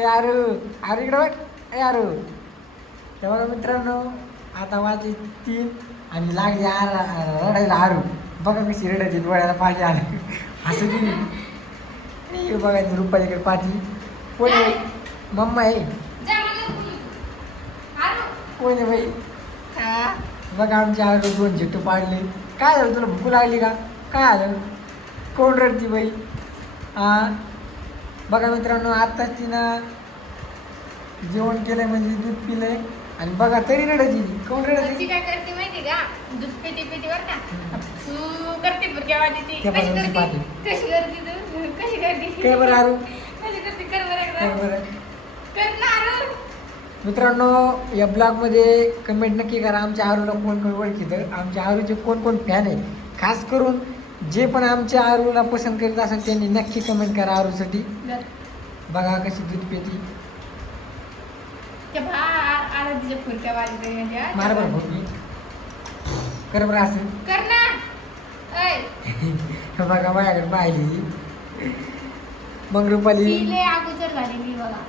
ए आरू आरू इकडे बघ ए आरू तेव्हा मित्रांनो आता वाजले 3 आणि लागली रडायला आरू बघा कशी रडायची डोळ्याला पाणी आलं असं की बघायचं रुपालीकडे पाठी कोण आहे मम्मा आहे कोण आहे बाई बघा आमच्या आरू 2 झिट्टू पाडले. काय झालं तुला भूक लागली का काय आलं कोण रडती बाई बघा मित्रांनो आत्ताच तिनं जेवण केलंय म्हणजे दूध पिलंय आणि बघा तरी रडायची कोण रडायची काय करते माहिती का दूध पिती बर का तू करते बुरक्यावादी ती कशी करते काय बरं आरू कशी करते कर काय बरं बरं कर ना आरू. मित्रांनो या ब्लॉगमध्ये कमेंट नक्की करा आमच्या आरूला कोण कोण ओळखीतं आमच्या आरूचे कोण कोण फॅन आहे खास करून जे पण आमच्या आरूला पसंत करीत असेल त्यांनी नक्की कमेंट करा आरूसाठी. बघा कशी दूध पेती मार बरं भोगी कर बरं असं कर ना बघा माझ्याकडे पाहिली मग रुपाली लय अगोदर झालेली बघा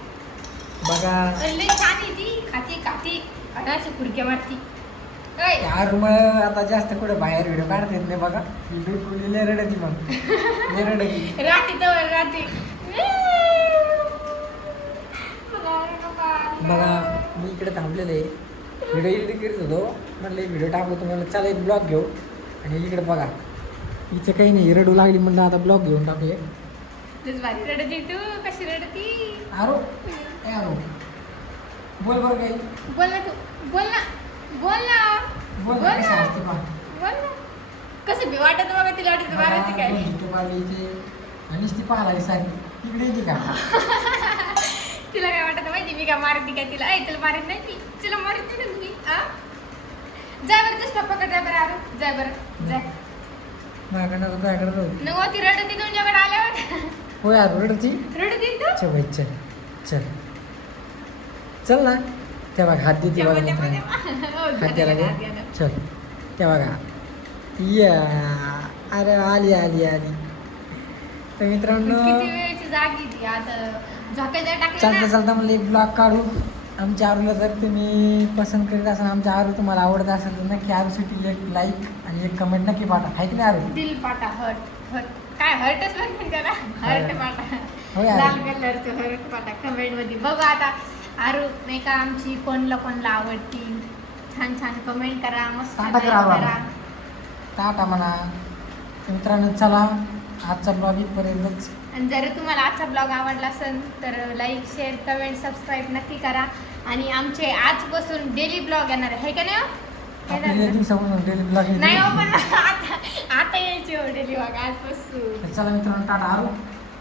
बघा लय छान आहे ती खाती अडाची फुडक्या मारती यार मग आता जास्त कुठे बाहेर व्हिडिओ काढता येत नाही बघा बिलकुल लय रडती मग लय रडती राती तर राती बघा मी इकडे थांबलेले व्हिडिओ एडिट करीत होतो म्हटलं व्हिडिओ टाकतो म्हणलं चला एक ब्लॉग घेऊ आणि इकडे बघा हिचं काही नाही रडू लागली म्हणलं आता ब्लॉग घेऊन टाकूया. रडती तू कशी रडती आरो ए आरो बोल बरं काही बोल ना तू बोल ना बोल ना कशी असते पहा बोल ना कसं बी वाटत बघा तिला वाटत मारायची काय आणि ती पाहायला सारी इकडे येते का तिला काय वाटत माहिती मी काय मारती काय तिला तुला मारत नाही ती तिला मारत नाही तुम्ही जाय बरं तुझ्या पप्पाकडे जाय बरं आरू जाय बरं जाय माझ्याकडे नको ती रडती तुमच्याकडे आल्यावर हो यार रडती रडती तू चल भाई चल चल चल ना त्या बघा हात देते बघा हात द्यायला दे चल त्या बघा या अरे आली आली आली तर मित्रांनो किती वेळची जागी ती आता झोकायला टाकली चालता चालता मला एक ब्लॉग काढू आमच्या आरूला जर तुम्ही पसंत करीत असाल आमच्या आरू तुम्हाला आवडत असेल तर नक्की आरूसाठी एक लाईक आणि एक कमेंट नक्की पाठवा आहे की नाही आरू दिल पाटा हर्ट काय हर्टच म्हणते त्याला हर्ट पाटा हो यार. लाल कलरचं हर्ट पाटा कमेंट मध्ये बघा आता आरू नाही का आमची कोणला आवडती छान छान कमेंट करा मस्त टाटा करा आम्हाला. टाटा म्हणा तर मित्रांनो चला आजचा ब्लॉग इथपर्यंतच आणि जर तुम्हाला आजचा ब्लॉग आवडला असेल तर लाईक शेअर कमेंट सबस्क्राईब नक्की करा आणि आमचे आजपासून डेली ब्लॉग येणार आहे का नाही हो? आपल्या दिवसापासून डेली ब्लॉग नाही हो पण आता यायची हो डेली ब्लॉग आजपासून. चला मित्रांनो टाटा आरू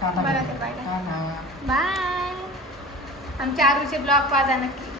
टाटा बरं, बाय. टाटा बाय आमच्या आरूचे ब्लॉग पाहा नक्की.